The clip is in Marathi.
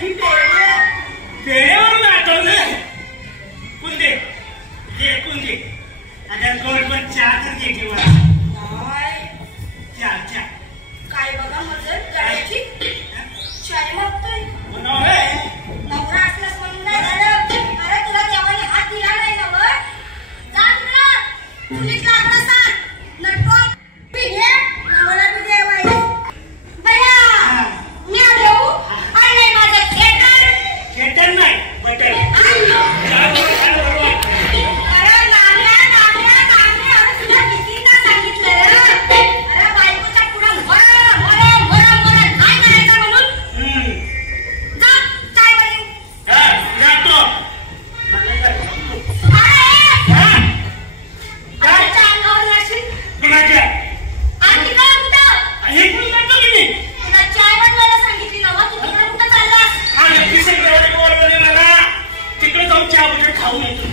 ही पेढेवरून आठवलं. कुंदे ये कुंदे अगं गोड पण चहा तर घे की मला. चहा काय बघा मजल करायची चाय मागतोय नवरा असल्यास म्हणून नाही झालं. अरे तुला देवाने हात दिला नाही ना वर जा तुला तुझी लागला सांग नटो मी घे नवरा बी देवाय भैया मी आलो आणि माझं थिएटर नाही बटर खाऊ